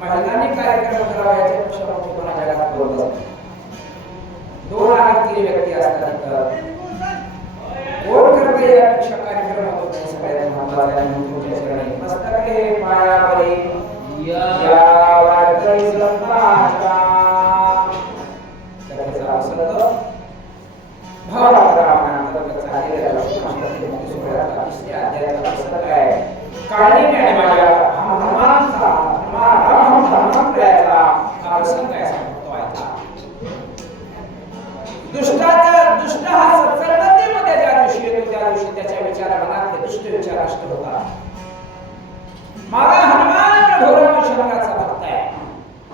महिलांनी कार्यक्रम करावा याच्यापेक्षा कोणा जगात करत असतात. 2 आनंदी व्यक्ती असतात. कोण करते यापेक्षा कार्यक्रम होतो सगळ्यात महत्त्वाचा आहे. तुमच्या चरणी मस्तके पायावरी या वाटई संताचा त्याचा असंत भावरामानंतर झालेला लक्ष्मण सुराचा 30 अध्यायाचा असंत आहे. काळी आणि माझ्या हनुमानचा हनुमानचा हा प्रसंग आहे सांगतो आहे. दुष्ट हा सत्संगतीमध्ये ज्या दिवशी येतो त्या दिवशी त्याच्या विचारात दुष्ट विचार नष्ट होतात. माझा हनुमान प्रभू रामचंद्राचा भक्त आहे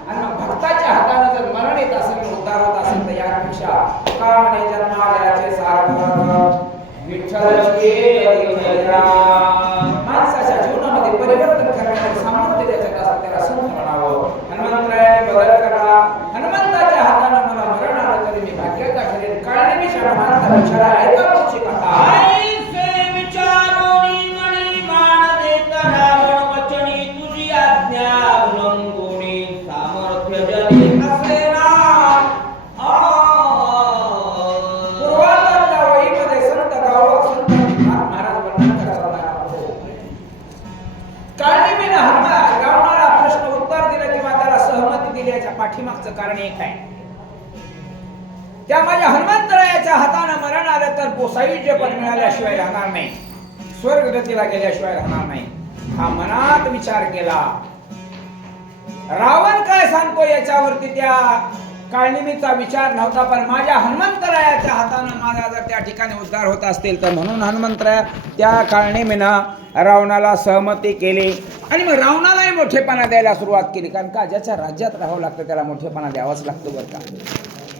आणि मग भक्ताच्या हाताने जर मरण येत असेल उद्धार होत असेल तर यापेक्षा कामने जन्माल्याचे सार्थक विठ्ठल माणसाच्या जीवनामध्ये परिवर्तन करण्याचे सामर्थ्य त्याच्यात असतं. त्याला संत म्हणावं. हनुमंतरायाने बदल करा. हनुमंताच्या हाताने मला मरण आलं तरी मी भाग्याचा ठरेल. काळने मी हनुमंता विचारा ऐका पुढची कथा. ऐसे विचारोनी मणी मान देता रावण वचनी तुझी आज्ञा उल्लंघोनी सामर्थ्य जनी असे पाठीमागचं कारण एक आहे. त्या माझ्या हनुमंतरायाच्या हाताने मरण आलं तर गोसाईचे पद मिळाल्याशिवाय राहणार नाही. स्वर्गगतीला गेल्याशिवाय राहणार नाही. हा मनात विचार केला. रावण काय सांगतो याच्यावरती त्या काळनिमीचा विचार नव्हता. पण माझ्या हनुमंतरायाच्या हाताने माझा जर त्या ठिकाणी उद्धार होत असतील तर म्हणून हनुमंतराया त्या काळनिमीनं रावणाला सहमती केली. आणि मग रावणालाही मोठेपणा द्यायला सुरुवात केली. कारण का ज्याच्या राज्यात राहावं लागतं त्याला मोठेपणा द्यावाच लागतो बरं का.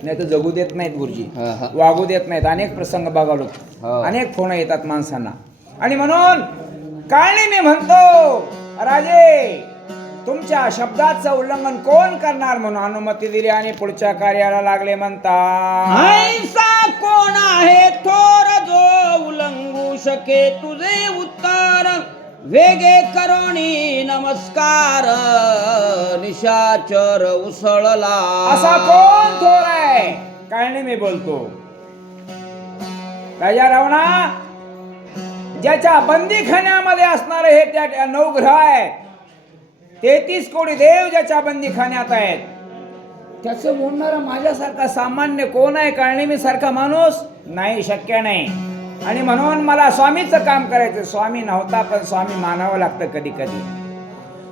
नाही तर जगू देत नाहीत गुरुजी, वागू देत नाहीत. अनेक प्रसंग बघावलो, अनेक फोन येतात माणसांना. आणि म्हणून काळनिमी म्हणतो राजे तुमच्या शब्दाचं उल्लंघन कोण करणार म्हणून अनुमती दिली आणि पुढच्या कार्याला लागले म्हणता. ऐसा कोण आहे थोर जो उल्लंघू शके तुझे उत्तर वेगे करोनी नमस्कार निशाचर उसळला. असा कोण थोर आहे? काळनिमी बोलतो. राजा रावणा ज्याच्या बंदीखान्यामध्ये असणारे हे त्या 9 ग्रह आहेत. 33 कोटी देव ज्याच्या बंदीखान्यात आहेत. त्याचं बोलणारा माझ्यासारखा सामान्य कोण आहे? काळनिमी सारखा माणूस नाही, शक्य नाही. आणि म्हणून मला स्वामीचं काम करायचं. स्वामी नव्हता पण स्वामी मानावं लागतं कधी कधी.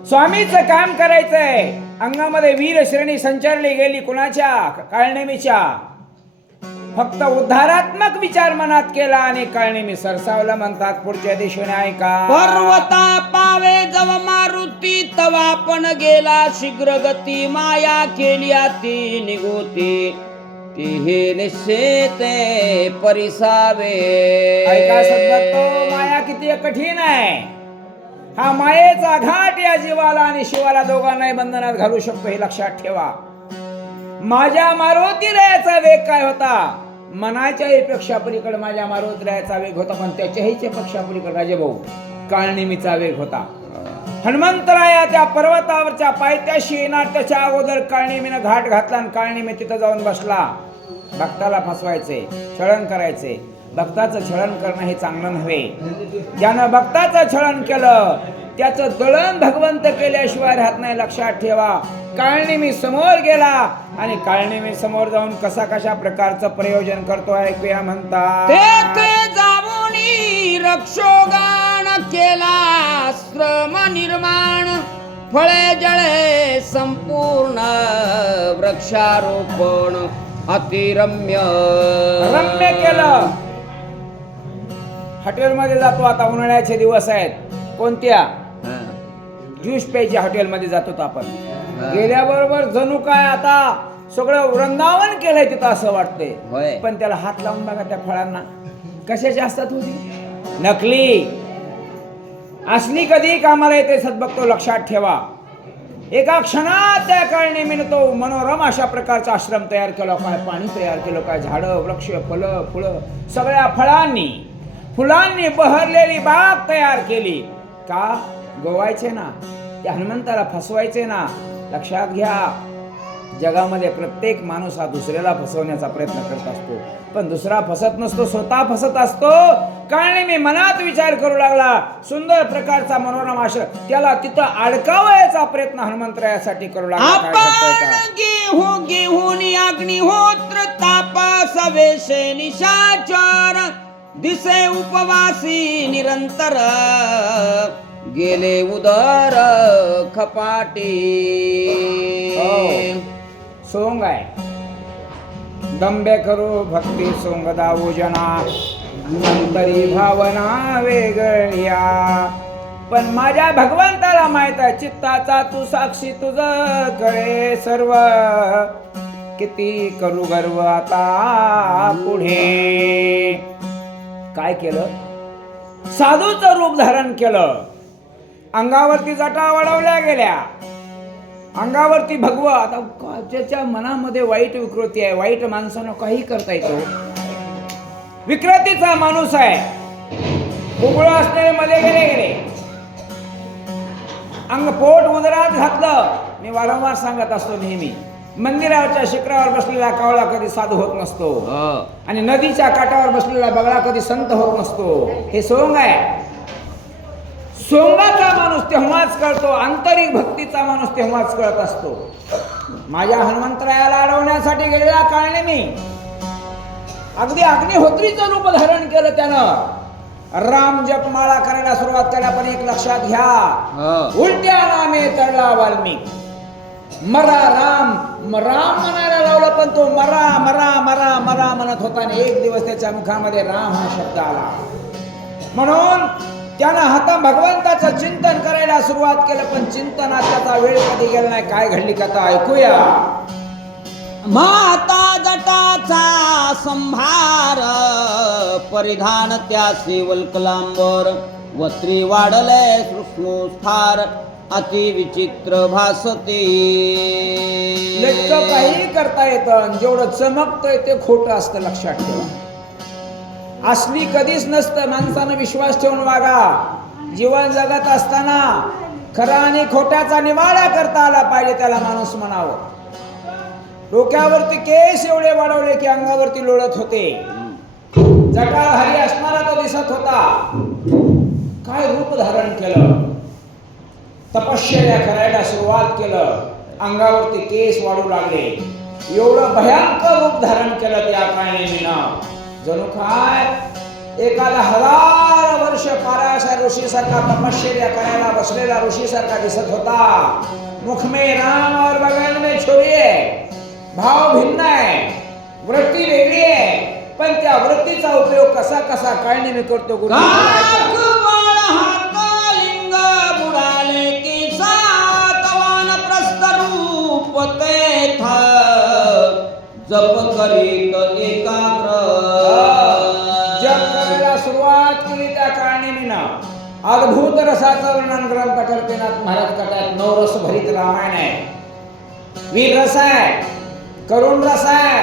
स्वामीचं काम करायचंय. अंगामध्ये वीर श्रेणी संचारली गेली. कुणाच्या? काळनिमीच्या. फक्त उद्धारात्मक विचार मनात केला आणि काळनिमी सरसावला म्हणतात पुढच्या दिशेने ऐका. पर्वता पावे जव मारुती तवा पण गेला शीघ्र गती माया केली ती निगोती तिहे निश्चिते परिसावे. ऐका सद्भक्तो, माया किती कठीण आहे. हा मायेचा घाट या जीवाला आणि शिवाला दोघांनाही बंधनात घालू शकतो, हे लक्षात ठेवा. माझ्या मारुतीरायाचा वेग काय होता? मनाच्याही पेक्षा पलीकडे माझ्या मारुतीरायाचा वेग होता, पण त्याच्याही पेक्षा पलीकडे राजेभाऊ काळनिमीचा वेग होता. हनुमंतराया त्या पर्वतावरच्या पायथ्याशी येणार त्याच्या अगोदर काळनिमीनं घाट घातला आणि काळनिमी तिथं जाऊन बसला. भक्ताला फसवायचे, छळण करायचे. भक्ताचं छळण करणं हे चांगलं नव्हे. ज्यानं भक्ताचं छळण केलं त्याचं दळण भगवंत केल्याशिवाय राहत नाही, लक्षात ठेवा. काळनिमी समोर गेला आणि काळनिमी समोर जाऊन कशा प्रकारचं प्रयोजन करतो ऐकूया. म्हणतात तेथे जाऊनी रक्षोगान केला श्रम निर्माण, फळे जळे संपूर्ण वृक्षारोपण अतिरम्य. रम्य केलं. हॉटेलमध्ये जातो, आता उन्हाळ्याचे दिवस आहेत. कोणत्या? ज्यूस प्यायच्या हॉटेलमध्ये जातो आपण. गेल्याबरोबर जणू काय आता सगळं वृंदावन केलंय तिथं असं वाटतंय. होय. पण त्याला हात लावून बघा त्या फळांना, कशाची असतात होती? नकली. असली कधी कामाला येते सद्भक्तो, लक्षात ठेवा. एका क्षणात त्या काळनिमीनं तो मनोरम अशा प्रकारचा आश्रम तयार केला. काय पाणी तयार केलं, काय झाडं, वृक्ष, फळं, फुलं, सगळ्या फळांनी फुलांनी बहरलेली बाग तयार केली. का? गोवायचे ना, त्या हनुमंताला फसवायचे ना. लक्षात घ्या, जगामध्ये प्रत्येक माणूस हा दुसऱ्याला फसवण्याचा प्रयत्न करत असतो, पण दुसरा फसत नसतो, स्वतः फसत असतो. काळनिमी मनात विचार करू लागला. सुंदर प्रकारचा मनोरम आश्रम, त्याला तिथं अडकावायचा प्रयत्न हनुमंतरायासाठी करू लागला. आपण घेऊन अग्निहोत्र तापास वेशे निशाचर, दिसे उपवासी निरंतर, गेले उदर खपाटी. सोंग आहे. दंबे करू भक्ती सोंग दावू जना, अंतरी भावना वेगळ्या. पण माझ्या भगवंताला माहित आहे, चित्ताचा तू साक्षी, तुझं कळे सर्व. किती करू गर्व आता पुढे. काय केलं? साधूचं रूप धारण केलं. अंगावरती जटा वाढवल्या गेल्या, अंगावरती भगवा. आता ज्याच्या मनामध्ये वाईट विकृती आहे, वाईट माणसानं काही करता येतो. विकृतीचा माणूस आहे, उघड असलेले मध्ये गेले. अंग पोट उदरात घातलं. मी वारंवार सांगत असतो नेहमी, मंदिराच्या शिखरावर बसलेला कावळा कधी साधू होत नसतो, आणि नदीच्या काठावर बसलेला बगळा कधी संत होत नसतो. हे सोंग आहे. सोंगाचा माणूस तेव्हाच कळतो, आंतरिक भक्तीचा माणूस तेव्हाच कळत असतो. माझ्या हनुमंतरायाला अडवण्यासाठी गेलेला काळनिमी अगदी अग्निहोत्रीचं रूप धारण केलं. त्यानं राम जपमाळा करायला सुरुवात केला. पण एक लक्षात घ्या, उलट्या नामे तरला वाल्मिक. मरा राम राम म्हणायला लावलं, पण तो मरा मरा मरा मरा म्हणत होता. आणि एक दिवस त्याच्या मुखामध्ये राम हा शब्द आला. म्हणून त्यानं हाता भगवंताचं चिंतन करायला सुरुवात केलं. पण चिंतनात त्याचा वेळ कधी गेला नाही. काय घडली कथा ऐकूया. माता जटाचा संभार, परिधान त्यासी वल्कलांबर, वस्त्री वाढले सृष्णोस्थार, अति विचित्र भासते. काही करता येतं, जेवढं चमकतंय ते खोटं असतं, लक्षात ठेवा. असली कधीच नसतं. माणसानं विश्वास ठेवून वागा. जीवन जगत असताना खरा आणि खोट्याचा निवाडा करता आला पाहिजे, त्याला माणूस म्हणावं. डोक्यावरती केस एवढे वाढवले की अंगावरती लोळत होते. जटाळ हरी असणारा तो दिसत होता. काय रूप धारण केलं, तपश्चर्या करायला सुरुवात केलं. अंगावरती केस वाढू लागले. एवढं भयंकर रूप धारण केलं त्या काळनिमीनं. जणू काय एखादा 1000 वर्ष पाराशर ऋषी सारखा तपश्चर्या करायला बसलेला ऋषी सारखा दिसत होता. मुख में राम और बगल में छुरी है. भाव भिन्न आहे, वृत्ती वेगळी आहे, पण त्या वृत्तीचा उपयोग कसा कसा काळनिमी करतो. लिंग बुडाले की सातवान प्रस्तरूप तेथ, जप करीत एकाग्र. जप करायला सुरुवात केली त्या काळनिमीनं. अद्भुत रसाचं वर्णन ग्रंथ कल्पेनाथ महाराज करतात. 9 रस भरीत रामायण आहे. वीर रस आहे, करुण रस आहे,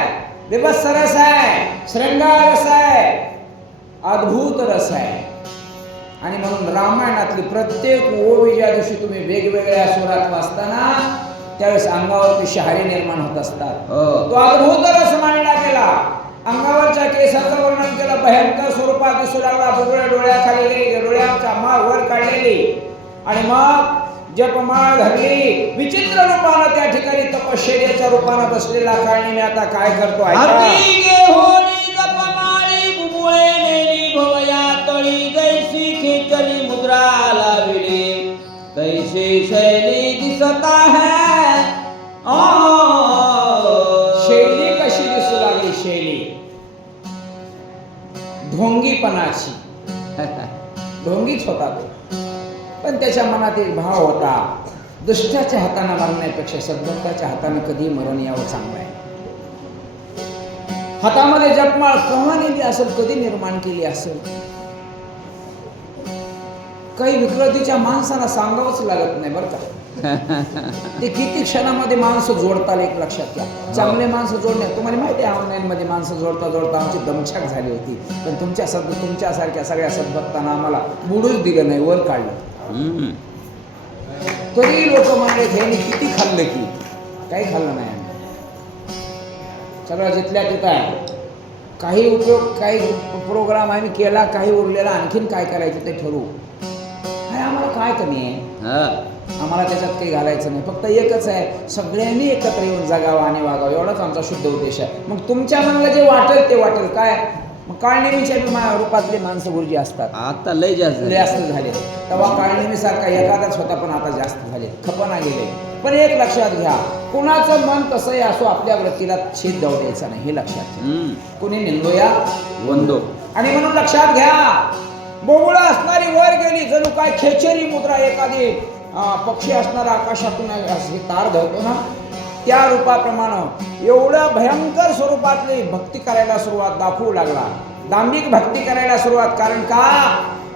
विभत्स रस आहे, श्रृंगार रस आहे, अद्भुत रस आहे. आणि म्हणून रामायणातली प्रत्येक ओवी ज्या दिवशी तुम्ही वेगवेगळ्या स्वरात वाचताना त्यावेळेस अंगावरती शहारे निर्माण होत असतात. तो अद्भुत रस मांडला गेला. अंगावरच्या केसाचं वर्णन केलं. भयंकर स्वरूपात दिसू लागला. बुबुळे डोळ्याखाली गेली, डोळ्याच्या माळ वर काढलेली आणि मग जपमाळ धरली. विचित्र रूपानं त्या ठिकाणी तपश्चर्याच्या रूपानं बसलेला काळनिमी आता काय करतो हाती घेऊनी जपमाळी बुबुळे नेली भवया तळी. जैसी खेचरी मुद्रा लाविली तैसी शैली दिसत आहे. शैली कशी दिसू लागली? शैली ढोंगीपणाची. ढोंगीच होता तो, पण त्याच्या मनात एक भाव होता. दुष्टाच्या हाताने मरण्यापेक्षा सद्भक्ताच्या हाताने कधी मरण यावं चांगलं आहे. हातामध्ये जपमाळ केव्हा नेली असेल, कधी निर्माण केली असेल? काही विकृतीच्या माणसाला सांगावंच लागत नाही बरं का. ते किती क्षणामध्ये माणसं जोडतात एक लक्षात घ्या. चांगले माणसं जोडणे तुम्हाला माहिती आहे. ऑनलाईन मध्ये माणसं जोडता जोडता आमची दमछाक झाली होती. पण तुमच्यासारख्या सगळ्या सद्भक्तांना आम्हाला बुडूच दिलं नाही, वर काढलं. तरी लोक म्हणाले ह्यांनी किती खाल्लं की. काही खाल्लं नाही आम्ही. सगळं जिथल्या तिथं आहे. काही उपयोग, काही प्रोग्राम आम्ही केला, काही उरलेला आणखीन काय करायचं ते ठरवू. आम्हाला काय कमी आहे? आम्हाला त्याच्यात काही घालायचं नाही. फक्त एकच आहे, सगळ्यांनी एकत्र येऊन जगावं आणि वागावं, एवढाच आमचा शुद्ध उद्देश आहे. मग तुमच्या मनाला जे वाटेल ते वाटेल. काय मग काळनिमीच्या रूपातले माणसं गुरुजी असतात. आता लय जास्त झाले. तेव्हा काळनिमी सारखा एखादाच होता, पण आता जास्त झाले, खपना गेले. पण एक लक्षात घ्या, कुणाचं मन कसंही असो, आपल्या वृत्तीला छेद जाऊ द्यायचा नाही, हे लक्षात घ्या. कुणी निंदो या वंदो. आणि म्हणून लक्षात घ्या, बोबुळा असणारी वर गेली, जणू काय खेचरी मुद्रा. एखादी पक्षी असणारा आकाशातून तार धरतो ना, त्या रूपाप्रमाणे एवढ्या भयंकर स्वरूपातली भक्ती करायला सुरुवात दाखवू लागला. दांभिक भक्ती करायला सुरुवात. कारण का?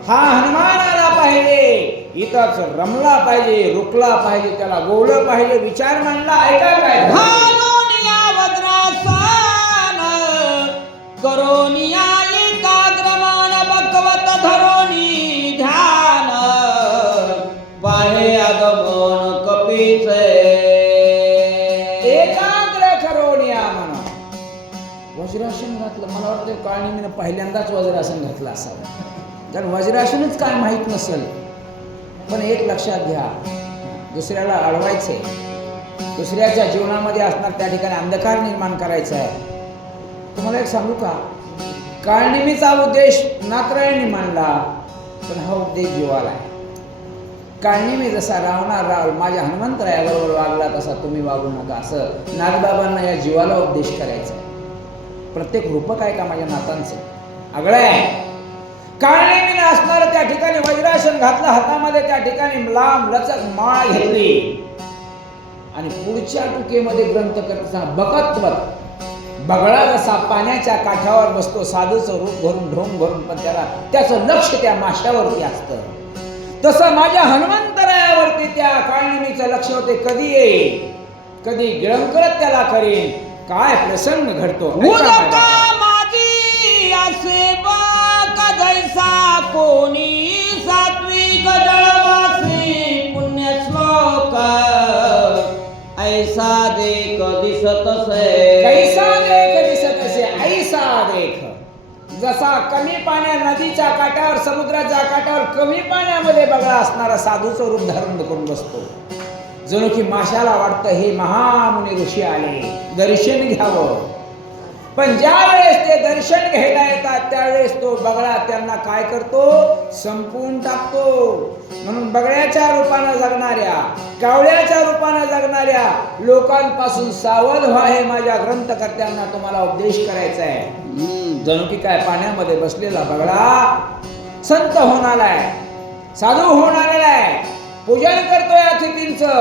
हा हनुमान आला पाहिजे, इथंच रमला पाहिजे, रुकला पाहिजे, त्याला गोवलं पाहिजे. विचार मांडला. ऐका काय करोनिया एकाग्रमान भगवत धरोनी ध्यान. पाहे आगमन कपीचे एकाग्र करोनिया म्हणा. वज्रासन घातलं. मला वाटतं काळनिमीनं पहिल्यांदाच वज्रासन घातलं असावं, कारण वज्रासनच काय माहीत नसेल. पण एक लक्षात घ्या, दुसऱ्याला अडवायचंय, दुसऱ्याच्या जीवनामध्ये असणार त्या ठिकाणी अंधकार निर्माण करायचा आहे. तुम्हाला एक सांगू का? काळनिमीचा उद्देश नाथरायांनी मांडला, पण हा उद्देश जीवाला आहे. काळनिमी जसा राव माझ्या हनुमंतरायाबरोबर वागला तसा तुम्ही वागू नका, असं नाथबाबांना या जीवाला उपदेश करायचा आहे. प्रत्येक रूपक आहे का माझ्या नाथांचं? आगळं आहे. काळनिमीनं असणारं त्या ठिकाणी वज्रासन घातलं, हातामध्ये त्या ठिकाणी लांब लचक माळ घेतली आणि पुढच्या टुकेमध्ये ग्रंथ करता बकत्वत. बगळा जसा पाण्याच्या काठावर बसतो, साधूचं रूप भरून ढोंग भरून, पण त्याचं लक्ष त्या माशावरती असतं. तसं माझ्या हनुमंतरायावरती त्या काळनिमीचं लक्ष होते. कधी येईल, कधी गिळंकरत त्याला करेल, काय प्रसंग घडतो. माझी असे बा जैसा कोणी सात्विक जळवासी पुण्य श्लोक. ऐसा देख दिसत से, कैसा देख दिसत असे, ऐसा देख. जसा कमी पाण्या नदीच्या काठावर, समुद्राच्या काठावर कमी पाण्यामध्ये बघा असणारा साधूचं रूप धारण करून बसतो. जणू की माशाला वाटतं हे महामुनी ऋषी आले, दर्शन घ्यावं. पण ज्या वेळेस ते दर्शन घ्यायला येतात त्यावेळेस तो बगळा त्यांना काय करतो? संपवून टाकतो. म्हणून बगळ्याच्या रूपानं जगणाऱ्या, कावळ्याच्या रूपानं जगणाऱ्या लोकांपासून सावध व्हा, हे माझ्या ग्रंथकर्त्यांना तुम्हाला उपदेश करायचा आहे. जणू की काय पाण्यामध्ये बसलेला बगळा संत होऊन आलाय, साधू होऊन आलेला आहे, पूजन करतोय अतिथींचं,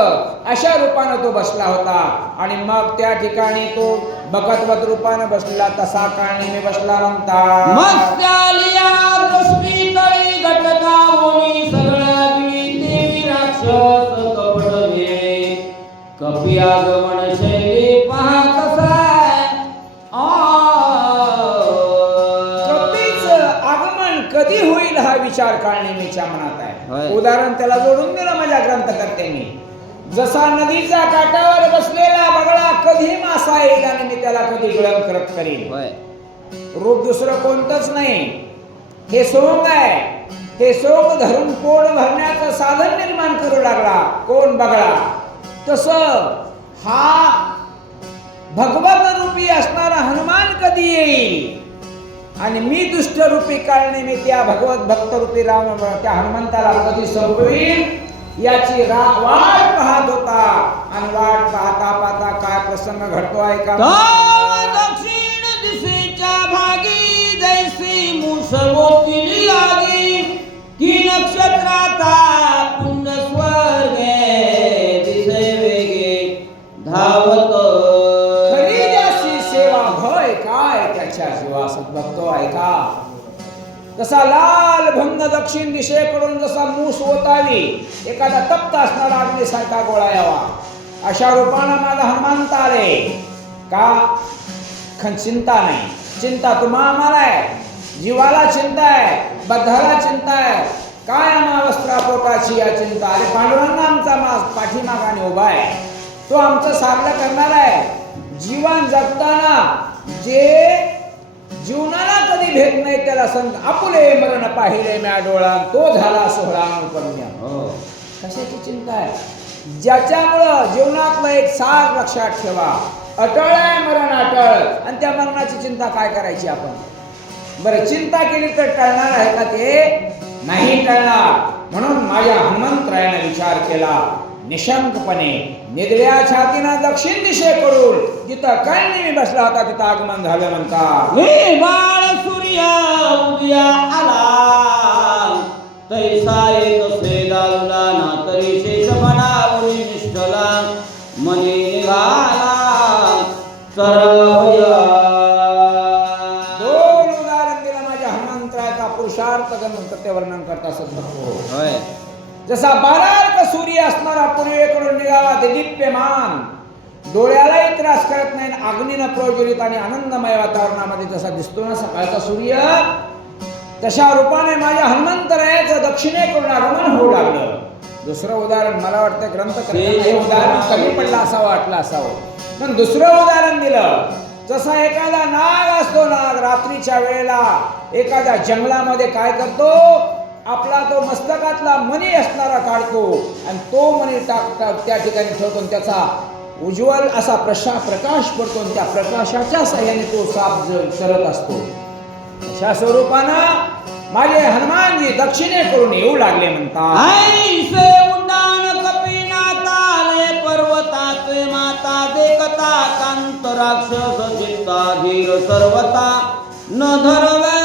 अशा रूपानं तो बसला होता. आणि मग त्या ठिकाणी तो भगवत रूपानं बसला, तसा काळनिमी बसला नव्हता. मत्स्यालिया दृष्टी तळी घटका मुनी सगळ्या देवी राक्षस कपट भेळे कपी आगमन शैली पहा कसा कपीचं आगमन कधी होईल हा विचार काळनिमीच्या मनात आहे. होय. उदाहरण त्याला जोडून दिलं माझ्या ग्रंथकर्त्यांनी. जसा नदीच्या काठावर बसलेला बगळा कधी मासा येईल आणि मी त्याला कधी गिळंकृत करील. होय रूप दुसरं कोणतंच नाही, हे सोंग आहे. हे सोंग धरून पोट भरण्याचं साधन निर्माण करू लागला कोण? बगळा. तसं हा भगवत रूपी असणारा हनुमान कधी येईल आणि मी दुष्ट रूपी काळनिमी त्या भगवत भक्त रूपी राम त्या हनुमंताला कधी संपवीन याची वाट पाहत होता. आणि वाट पाहता पाहता काय प्रसंग घडतो आहे का? दक्षिण दिशेच्या भागी जैसी मुसवोतीली लागी की नक्षत्राचा पुण्य स्वर्गे दिसे वेगे धावत खरी ज्याची सेवा भय काय त्याच्या जीवासत बघतो आहे का? तसा लाल भंग दक्षिण दिशेकडून जसा मूस ओतावी एखादा तप्त असणारा अग्नीसारखा गोळा यावा, अशा रूपानं माझा हनुमंत आले का? चिंता नाही. चिंता तुम्हा आम्हाला आहे, जीवाला चिंता आहे, बद्धाला चिंता आहे. काय आम्हा वस्त्रापोटाची या चिंता? अरे पांडुरंग आमचा पाठीमागाने उभा आहे, तो आमचं सारलं करणार आहे. जीवन जगताना जे जीवनाला कधी भेट नाही त्याला संत आपुले मरण पाहिले म्या डोळा तो झाला सोहळा उपन्य. कशाची चिंता आहे? ज्याच्यामुळं जीवनातलं एक सार लक्षात ठेवा, अटळ आहे मरण अटळ. आणि त्या मरणाची चिंता काय करायची आपण? बरं, चिंता केली तर टळणार आहे का? ते नाही टळणार. म्हणून माझ्या हनुमंतरायाने विचार केला निशंकपणे. निधड्या छातीनं दक्षिण दिशेकडून जिथं काळनिमी बसला होता तिथं आगमन झालं म्हणतात. हे बाळ सूर्य उदया आला तैसा एक सेदालुला ना तरी शेष मनावरी निष्ठला मनी निघाला तरवया. दोन उदाहरण दिलं माझ्या हनुमंतरायाचा पुरुषार्थ ते वर्णन करता सद्भक्तो. होय जसा बालार्क सूर्य असणारा पूर्वेकडून निघाला ते दिप्यमान, डोळ्यालाही त्रास करत नाही, अग्नीनं प्रज्वलित आणि आनंदमय वातावरणामध्ये जसा दिसतो ना सकाळचा सूर्य, तशा रूपाने माझ्या हनुमंतरायाचं दक्षिणेकडून आगमन होऊ लागलं. दुसरं उदाहरण मला वाटतं ग्रंथकर्त्यांना हे उदाहरण कमी पडलं असावं, वाटलं असावं, पण दुसरं उदाहरण दिलं. जसा एखादा नाग असतो, नाग रात्रीच्या वेळेला एखाद्या जंगलामध्ये काय करतो? आपला तो मस्तकातला मणी असणारा काढतो आणि तो मणी त्या ठिकाणी ठेवतो. त्याचा उज्ज्वल असा प्रकाश पडतो आणि त्या प्रकाशाच्या साह्याने तो साप चरत असतो. अशा स्वरूपानं माझे हनुमानजी दक्षिणेकडून येऊ लागले म्हणतात. ऐसे उड्डाण कपिनाथाले पर्वताचे माता देखता कांत राक्षस चित्ता धीर सर्वता न धरवे.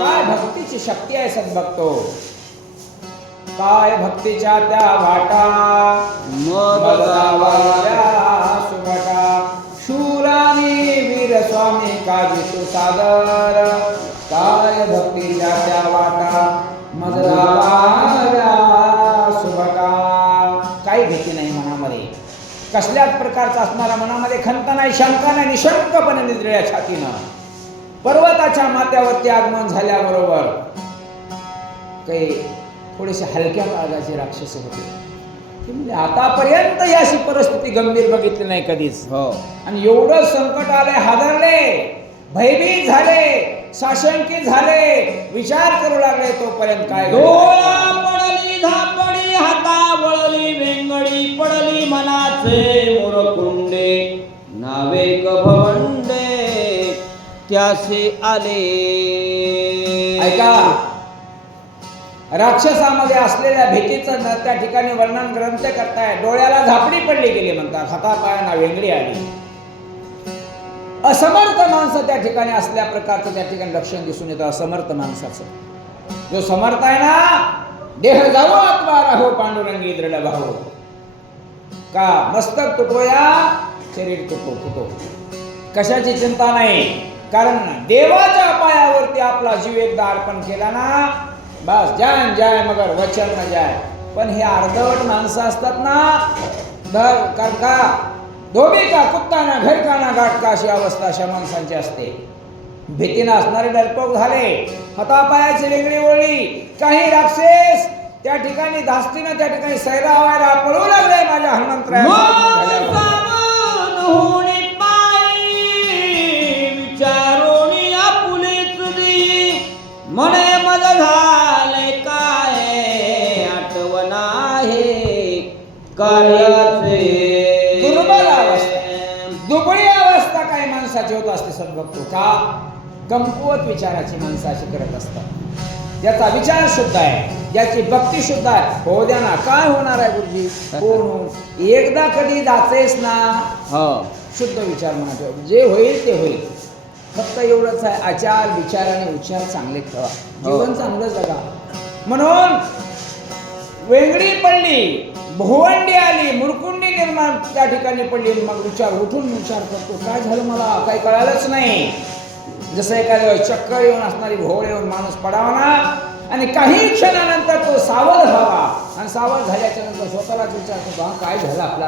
काय भक्तीची शक्ती आहे सद्भक्तो. काय भक्तीच्या त्या वाटा मददावाल्या सुभटा शूरानी वीर स्वामी काजी सादर. काय भक्तीच्या त्या वाटा मददावाल्या सुभटा. काही भीती नाही मनामध्ये, कसल्याच प्रकारचा असणारा मनामध्ये खंत नाही, शंका नाही, निशंकपणे निद्रया छातीनं पर्वताच्या माथ्यावरती आगमन झाल्याबरोबर काही थोडेसे हलक्या काळजाचे राक्षस होते. ते म्हणजे आतापर्यंत ही अशी परिस्थिती गंभीर बघितली नाही कधीच. आणि एवढं संकट आले, हादरले, भयभीत झाले, साशंकित झाले, विचार करू लागले. तोपर्यंत काय डोळा पडली धापडी हाता वळली वेंगडी पडली मनाचे मोरकुंडे नावेक भवंडे त्यासे आले. ऐका, राक्षसामध्ये असलेल्या भीतीचं त्या ठिकाणी वर्णन ग्रंथ करताय. डोळ्याला झापडी पडली गेली म्हणतात, हातापायांना वेंगळी आली. असमर्थ माणसं त्या ठिकाणी असल्या प्रकारचं त्या ठिकाणी लक्षण दिसून येतं असमर्थ माणसाचं. जो समर्थ आहे ना, देह जावो आत्मा राहो पांडुरंगी दृढ भाऊ. का मस्तक तुटो या शरीर तुटो फुटो, कशाची चिंता नाही. कारण देवाच्या पायावरती आपला जीव एकदा अर्पण केला ना, बस जान जाय मगर वचन न जाय. पण हे अर्धवट माणसं असतात ना, धर का धोबी का कुत्ता ना घर का ना गाठ का, अशी अवस्था अशा माणसांची असते. भीतीनं असणारे डरपोक झाले, हातापायाची वेगळी ओळी. काही राक्षस त्या ठिकाणी धास्तीनं त्या ठिकाणी सैरा वायरा पळू लागले माझ्या हनुमंतराया. विचारोनी आपुलेच दी म्हणे मज झाले काय, आठवण आहे कार्याचे. दुर्बल अवस्था, दुबळी अवस्था काही माणसाची होत असते सद्भक्तो. का कमकुवत विचाराची माणसं अशी करत असतात. ज्याचा विचार शुद्ध आहे, ज्याची भक्ती शुद्ध आहे, हो द्या ना. काय होणार आहे गुरुजी? कोण एकदा कधी जातेस ना, शुद्ध विचार म्हणा, जे होईल ते होईल. फक्त एवढंच आहे, आचार विचार आणि उच्चार चांगले ठेवा, जीवन चांगलं जगा. म्हणून वेंगडी पडली, भोवंडी आली, मुरकुंडी निर्माण त्या ठिकाणी पडली. मग उठून विचार करतो, काय झालं मला काही कळालंच नाही. जसं एखाद्या चक्कर येऊन असणारी भोवळ येऊन माणूस पडावा ना, आणि काही क्षणानंतर तो सावध व्हावा. आणि सावध झाल्याच्या नंतर स्वतःलाच विचार करतो, काय झालं आपला